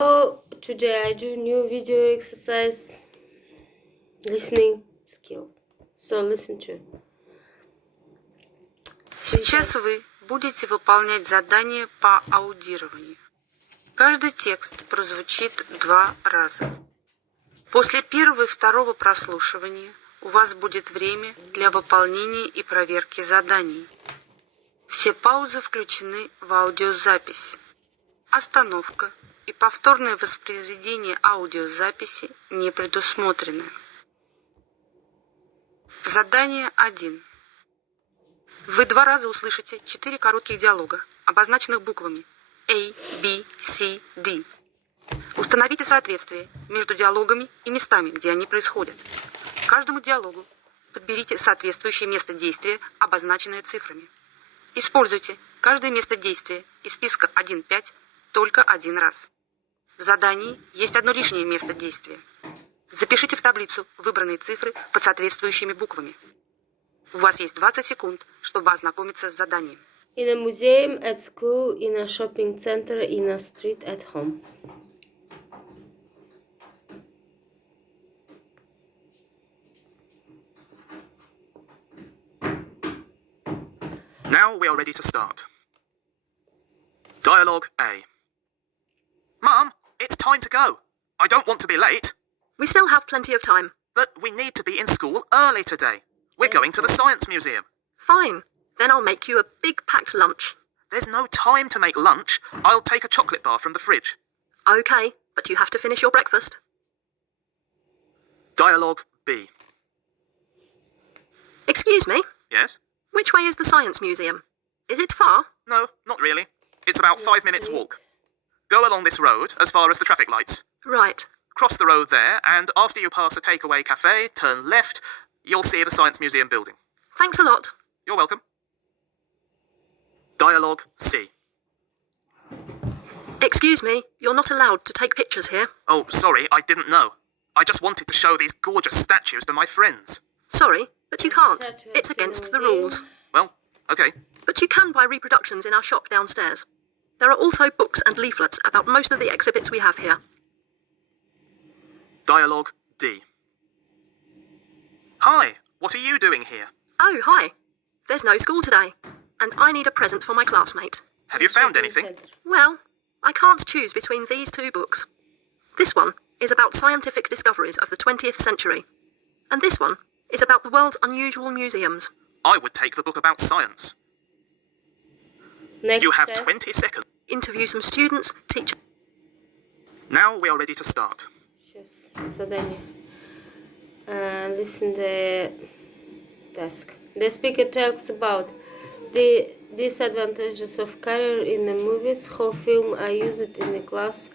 So today I do new video exercise listening skill. So listen to. Сейчас вы будете выполнять задание по аудированию. Каждый текст прозвучит 2 раза. После первого и второго прослушивания у вас будет время для выполнения и проверки заданий. Все паузы включены в аудиозапись. Остановка и повторное воспроизведение аудиозаписи не предусмотрены. Задание 1. Вы 2 раза услышите 4 коротких диалога, обозначенных буквами A, B, C, D. Установите соответствие между диалогами и местами, где они происходят. Каждому диалогу подберите соответствующее место действия, обозначенное цифрами. Используйте каждое место действия из списка 1-5 только один раз. В задании есть одно лишнее место действия. Запишите в таблицу выбранные цифры под соответствующими буквами. У вас есть 20 секунд, чтобы ознакомиться с заданием. In a museum, at school, in a shopping center, in a street, at home. Now we are ready to start. Dialogue A. Mum, it's time to go. I don't want to be late. We still have plenty of time. But we need to be in school early today. We're going to the Science Museum. Fine. Then I'll make you a big packed lunch. There's no time to make lunch. I'll take a chocolate bar from the fridge. Okay, but you have to finish your breakfast. Dialogue B. Excuse me? Yes? Which way is the Science Museum? Is it far? No, not really. It's about 5 minutes walk. Go along this road as far as the traffic lights. Right. Cross the road there, and after you pass a takeaway cafe, turn left. You'll see the Science Museum building. Thanks a lot. You're welcome. Dialogue C. Excuse me, you're not allowed to take pictures here. Oh, sorry, I didn't know. I just wanted to show these gorgeous statues to my friends. Sorry, but you can't. It's against the rules. Well, okay. But you can buy reproductions in our shop downstairs. There are also books and leaflets about most of the exhibits we have here. Dialogue D. Hi, what are you doing here? Oh, hi. There's no school today, and I need a present for my classmate. Have you found anything? Well, I can't choose between these 2 books. This one is about scientific discoveries of the 20th century, and this one is about the world's unusual museums. I would take the book about science. Next You have test. 20 seconds. Interview some students, teachers. Now we are ready to start. Сейчас задание. Listen the task. The speaker talks about the disadvantages of career in the movies, how film are used in the class,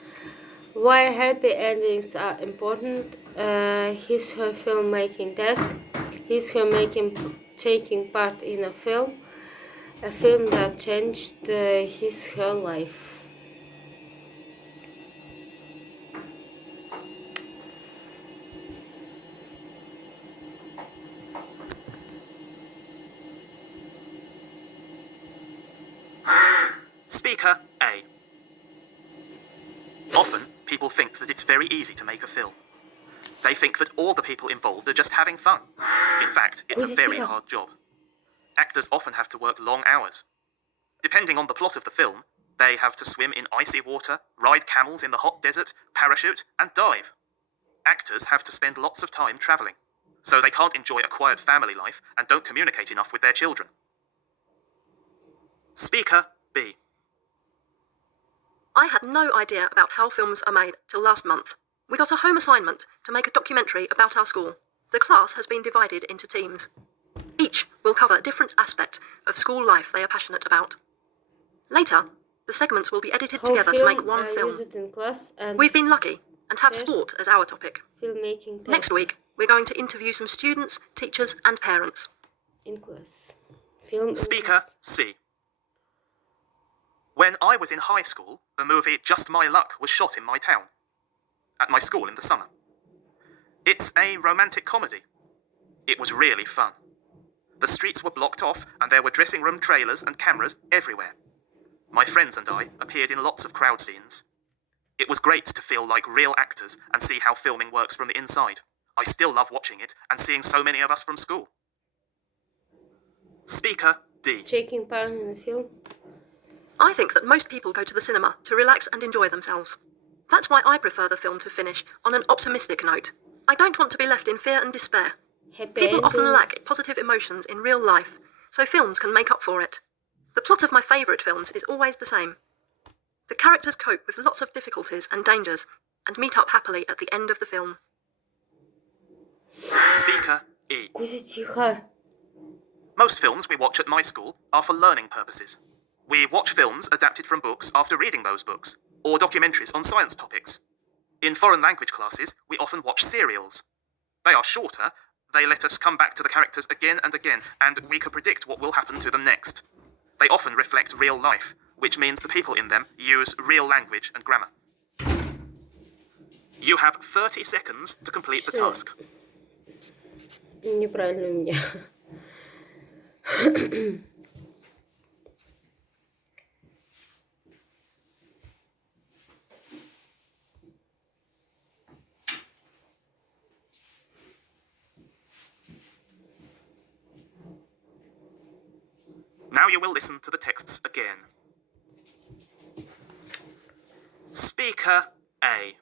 why happy endings are important, his/her filmmaking task, his/her taking part in a film that changed his/her life. Speaker A. Often, people think that it's very easy to make a film. They think that all the people involved are just having fun. In fact, it's a very hard job. Actors often have to work long hours. Depending on the plot of the film, they have to swim in icy water, ride camels in the hot desert, parachute, and dive. Actors have to spend lots of time travelling, so they can't enjoy a quiet family life and don't communicate enough with their children. Speaker B. I had no idea about how films are made till last month. We got a home assignment to make a documentary about our school. The class has been divided into teams. Each will cover a different aspect of school life they are passionate about. Later, the segments will be edited together to make one film. In class and We've been lucky and have sport as our topic. filmmaking task Next week, we're going to interview some students, teachers, and parents. in class. Film in Speaker class. C. When I was in high school, the movie Just My Luck was shot in my town, at my school in the summer. It's a romantic comedy. It was really fun. The streets were blocked off and there were dressing room trailers and cameras everywhere. My friends and I appeared in lots of crowd scenes. It was great to feel like real actors and see how filming works from the inside. I still love watching it and seeing so many of us from school. Speaker D. Taking part in the film. I think that most people go to the cinema to relax and enjoy themselves. That's why I prefer the film to finish on an optimistic note. I don't want to be left in fear and despair. Happy People often endings. lack positive emotions in real life, so films can make up for it. The plot of my favourite films is always the same. The characters cope with lots of difficulties and dangers and meet up happily at the end of the film. Speaker E. Кузя, тихо. Most films we watch at my school are for learning purposes. We watch films adapted from books after reading those books, or documentaries on science topics. In foreign language classes, we often watch serials. They are shorter, they let us come back to the characters again and again, and we can predict what will happen to them next. They often reflect real life, which means the people in them use real language and grammar. You have 30 seconds to complete the task. Неправильно у меня. Now you will listen to the texts again. Speaker A.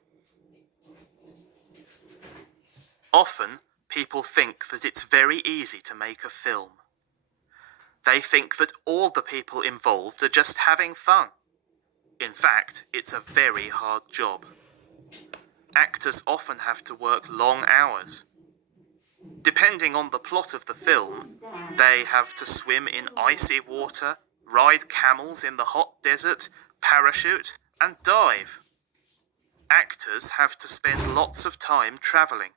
Often, people think that it's very easy to make a film. They think that all the people involved are just having fun. In fact, it's a very hard job. Actors often have to work long hours. Depending on the plot of the film, they have to swim in icy water, ride camels in the hot desert, parachute, and dive. Actors have to spend lots of time traveling,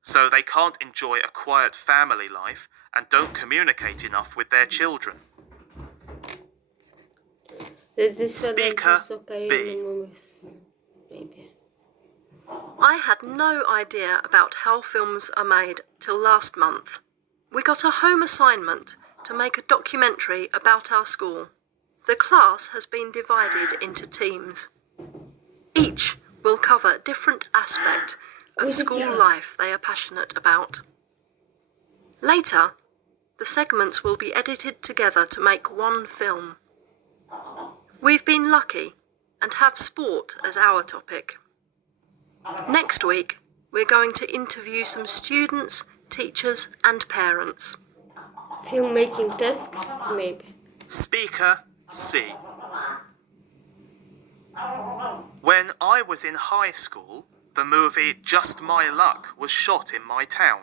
so they can't enjoy a quiet family life and don't communicate enough with their children. The disadvantages of B. Korean movies. Maybe. I had no idea about how films are made till last month. We got a home assignment to make a documentary about our school. The class has been divided into teams. Each will cover a different aspect of school life they are passionate about. Later, the segments will be edited together to make one film. We've been lucky and have sport as our topic. Next week, we're going to interview some students, teachers, and parents. Filmmaking task, maybe. Speaker C. When I was in high school, the movie Just My Luck was shot in my town,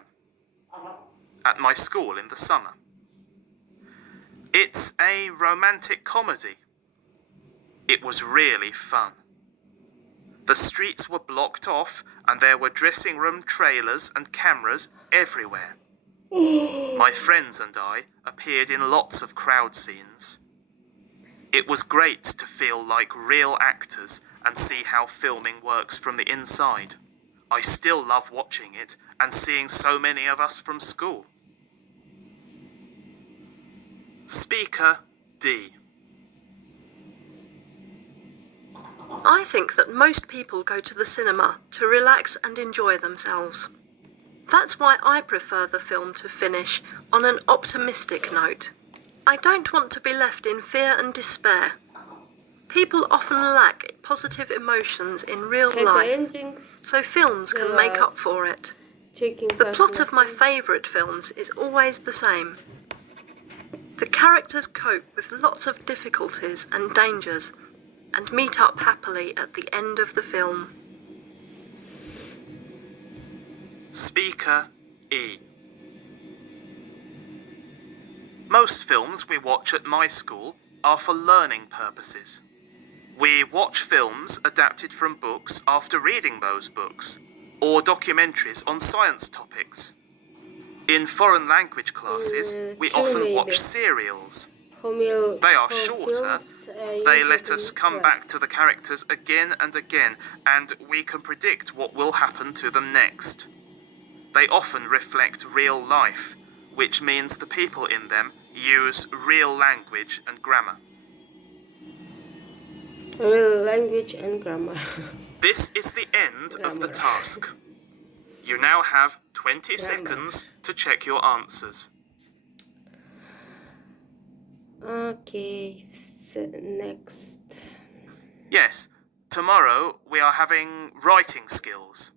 at my school in the summer. It's a romantic comedy. It was really fun. The streets were blocked off and there were dressing room trailers and cameras everywhere. My friends and I appeared in lots of crowd scenes. It was great to feel like real actors and see how filming works from the inside. I still love watching it and seeing so many of us from school. Speaker D. I think that most people go to the cinema to relax and enjoy themselves. That's why I prefer the film to finish on an optimistic note. I don't want to be left in fear and despair. People often lack positive emotions in real Happy life, endings. so films can make up for it. Taking The part plot in of my film. favourite films is always the same. The characters cope with lots of difficulties and dangers and meet up happily at the end of the film. Speaker E. Most films we watch at my school are for learning purposes. We watch films adapted from books after reading those books, or documentaries on science topics. In foreign language classes, we true, often maybe. watch serials. Home They are home shorter. films, They usually let us come class. back to the characters again and again, and we can predict what will happen to them next. They often reflect real life, which means the people in them use real language and grammar. Real language and grammar. This is the end of the task. You now have 20 seconds to check your answers. Okay, so next. Yes, tomorrow we are having writing skills.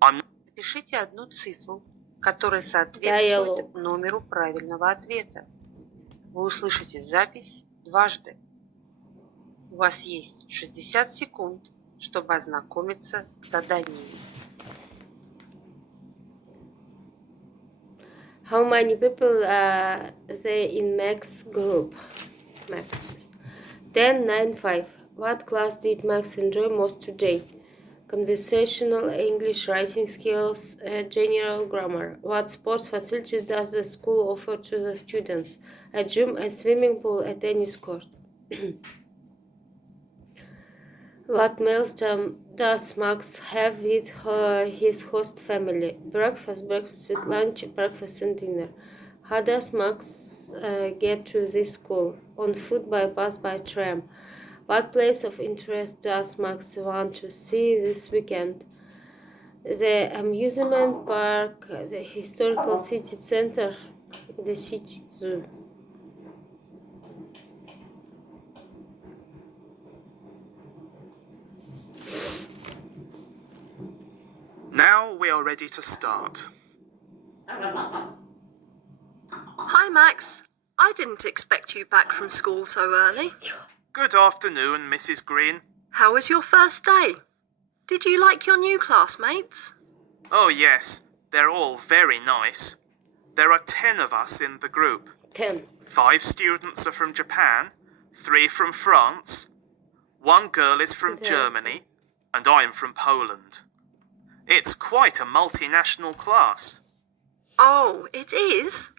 Напишите одну цифру, которая соответствует Диалог. номеру правильного ответа. Вы услышите запись дважды. У вас есть 60 секунд, чтобы ознакомиться с заданием. How many people are there in Max group? Max. 10, 9, 5. What class did Max enjoy most today? Conversational English, writing skills, general grammar. What sports facilities does the school offer to the students? A gym, a swimming pool, a tennis court. What meals does Max have with his host family? Breakfast with lunch, breakfast and dinner. How does Max get to this school? On foot, by bus, by tram. What place of interest does Max want to see this weekend? The amusement park, the historical city center, the city zoo. Now we are ready to start. Hi, Max. I didn't expect you back from school so early. Good afternoon, Mrs. Green. How was your first day? Did you like your new classmates? Oh yes, they're all very nice. There are 10 of us in the group. 10. 5 students are from Japan, 3 from France, 1 girl is from Germany, and I'm from Poland. It's quite a multinational class. Oh, it is?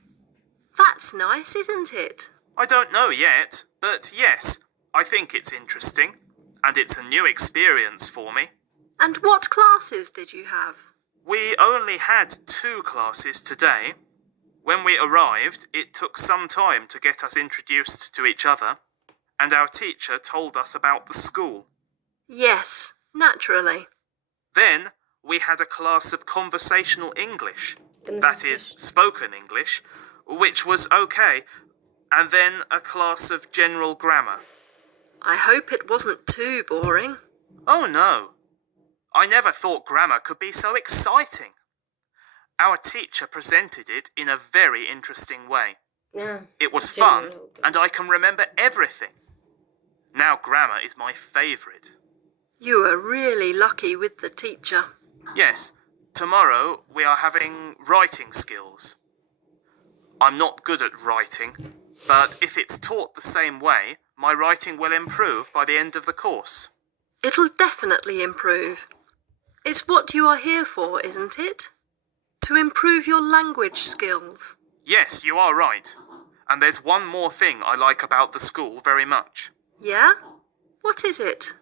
That's nice, isn't it? I don't know yet, but yes, I think it's interesting, and it's a new experience for me. And what classes did you have? We only had 2 classes today. When we arrived, it took some time to get us introduced to each other, and our teacher told us about the school. Yes, naturally. Then we had a class of conversational English, that is, spoken English, which was okay, and then a class of general grammar. I hope it wasn't too boring. Oh no, I never thought grammar could be so exciting. Our teacher presented it in a very interesting way. Yeah. It was fun, General. and I can remember everything. Now grammar is my favourite. You were really lucky with the teacher. Yes, tomorrow we are having writing skills. I'm not good at writing, but if it's taught the same way, my writing will improve by the end of the course. It'll definitely improve. It's what you are here for, isn't it? To improve your language skills. Yes, you are right. And there's one more thing I like about the school very much. Yeah? What is it?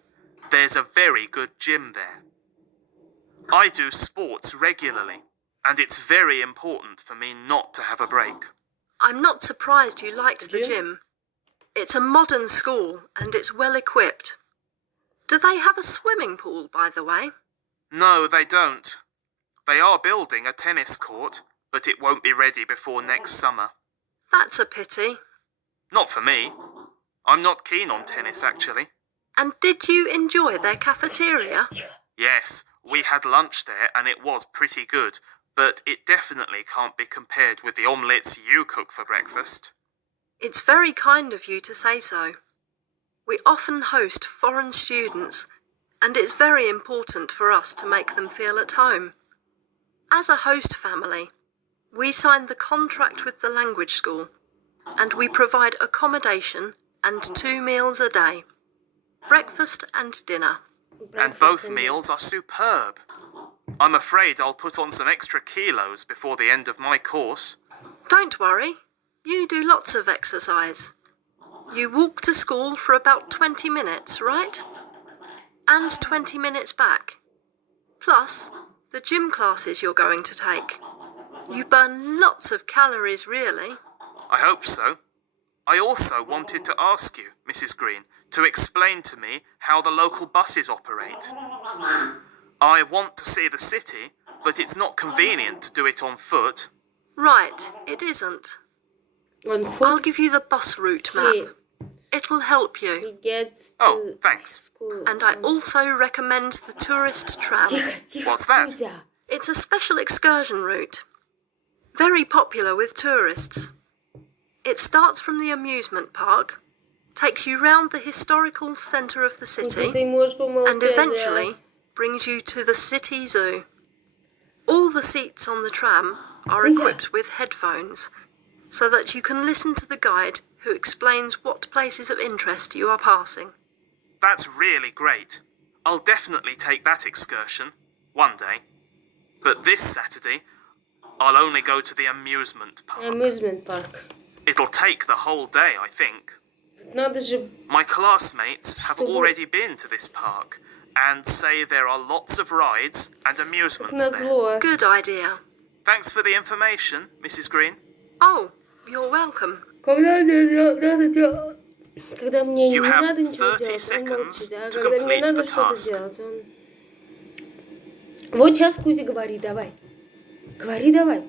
There's a very good gym there. I do sports regularly, and it's very important for me not to have a break. I'm not surprised you liked the Gym? gym. It's a modern school and it's well equipped. Do they have a swimming pool, by the way? No, they don't. They are building a tennis court, but it won't be ready before next summer. That's a pity. Not for me. I'm not keen on tennis, actually. And did you enjoy their cafeteria? Yes, we had lunch there and it was pretty good, but it definitely can't be compared with the omelettes you cook for breakfast. It's very kind of you to say so. We often host foreign students, and it's very important for us to make them feel at home. As a host family, we sign the contract with the language school, and we provide accommodation and 2 meals a day, breakfast and dinner. And both meals are superb. I'm afraid I'll put on some extra kilos before the end of my course. Don't worry, you do lots of exercise. You walk to school for about 20 minutes, right? And 20 minutes back. Plus, the gym classes you're going to take. You burn lots of calories, really. I hope so. I also wanted to ask you, Mrs. Green, to explain to me how the local buses operate. I want to see the city, but it's not convenient to do it on foot. Right, it isn't. On I'll foot, give you the bus route map. It'll help you. he gets to Oh, thanks. school. And I also recommend the tourist tram. Тихо, тихо, What's that? Кузя. It's a special excursion route. Very popular with tourists. It starts from the amusement park, takes you round the historical centre of the Ну-ка, city, ты можешь помолчать, and eventually brings you to the city zoo. All the seats on the tram are equipped with headphones, so that you can listen to the guide who explains what places of interest you are passing. That's really great. I'll definitely take that excursion one day. But this Saturday, I'll only go to the amusement park. Amusement park. It'll take the whole day, I think. Надо же... My classmates have already been to this park and say there are lots of rides and amusements there. Назло. Good idea. Thanks for the information, Mrs. Green. Oh, you're welcome. Когда мне надо делать... Когда мне не You have надо ничего 30 делать, он seconds молчит. А to когда мне complete надо the что-то task. делать, он... Вот сейчас, Кузя, говори, давай. Говори, давай.